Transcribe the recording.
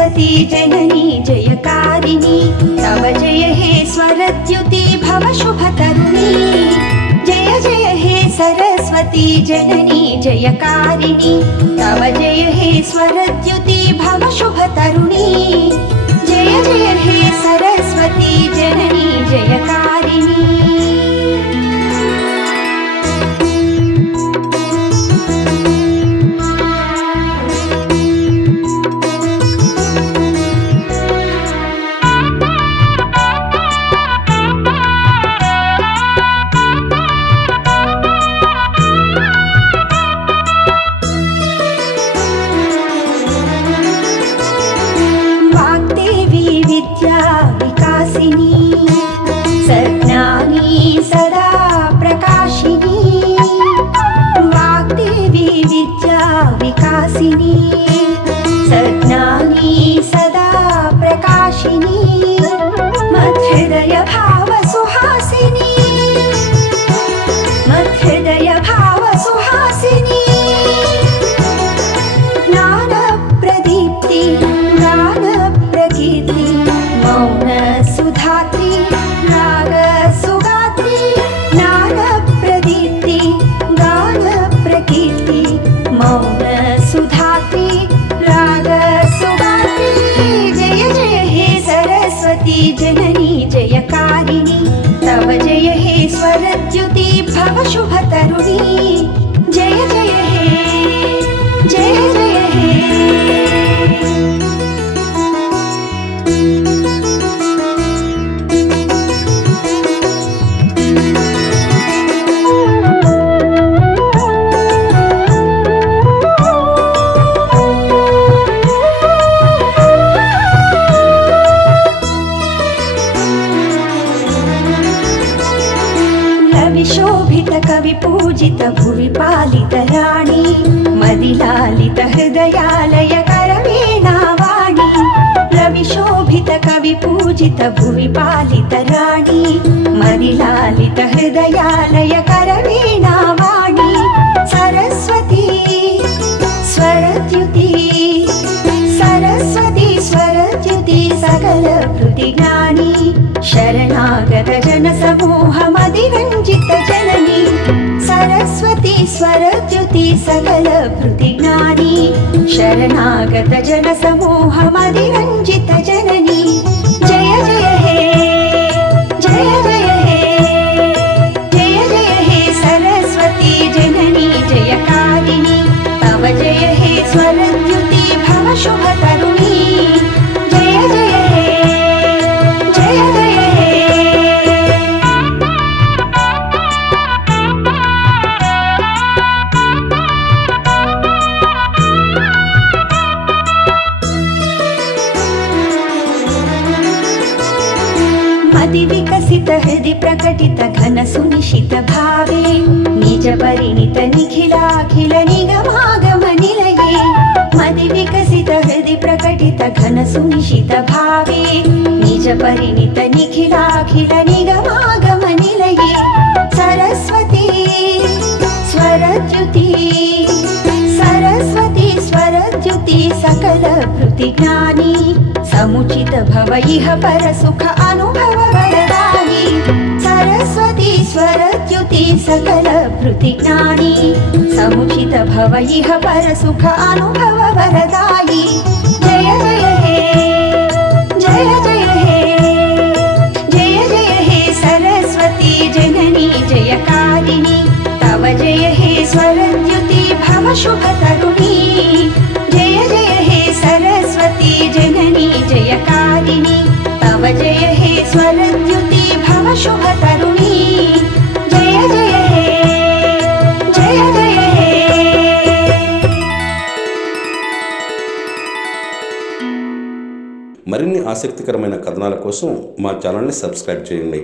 सरस्वती जननी जयकारिणी तव जय हे स्वरद्युति भव शुभतरुणी जय जय हे सरस्वती जननी जयकारिणी तव जय हे स्वरद्युति भव शुभतरुणी जय जय हे सरस्वती जननी जयकारिणी। सज्ञानी सदा प्रकाशिनी वाग्देवी विद्या विकासिनी सज्ञानी सदा प्रकाशिनी मत्हृदय भाव सुहासिनी मत्हृदय भाव सुहासिनी ज्ञान प्रदीप्ति ज्ञान प्रकीर्ति मौन सुधात्री राग सुगात्री ज्ञान प्रदीप्ति गान प्रकीर्ति मौन सुधात्री राग सुगात्री जय जय हे सरस्वती जननी जयकारिणी तव जय हे स्वरद्युति भव शुभतरुणी जय जय हे जय जय हे। शोभित कवि पूजित भुवि पालित राणी मदिलालित हृदयालय करवीणा वाणी रवि शोभित कवि पूजित भुवि पालित राणी मदिलालित हृदयालय करवीणा वाणी सरस्वती स्वरद्युति सरस्वती स्वरद्युति सकल कृतिज्ञानी शरणागत जन समूह मदिरंजित जननी सरस्वती स्वरद्युति सकल कृतिज्ञानी शरणागत जन समूह मदिरंजित जननी जय जय हे जय जय हे जय जय हे सरस्वती जननी जयकारिणी तव जय हे स्वरद्युति भव शुभतरुणी जय जय हे जय जय मदि विकसित हृदि प्रकटित घन सुनिशित भावे निज परिणित निखिलाखिल निगमागम निलये मदि विकसित हृदि प्रकटित घन सुनिशित भावे निज परिणित निखिलाखिल निगमागम निलये सरस्वती स्वरद्युति सरस्वती स्वरद्युति सकल कृतिज्ञानी समुचित भव इह पर सुख अनुभव वरदायी सरस्वती स्वरद्युति सकल कृतिज्ञानी समुचित भव इह पर सुख अनुभव वरदायी जय जय हे जय जय हे जय जय हे सरस्वती जननी जयकारिणी तव जय हे स्वरद्युति भव शुभतरुणी जय जय हे सरस्वती जननी जयकारिणी तव जय हे स्वरद्युति भव शुभतरुणी जय जय हे जय जय हे। మరిన్ని ఆసక్తికరమైన కథనాల కోసం మా ఛానల్ని సబ్స్క్రైబ్ చేయండి.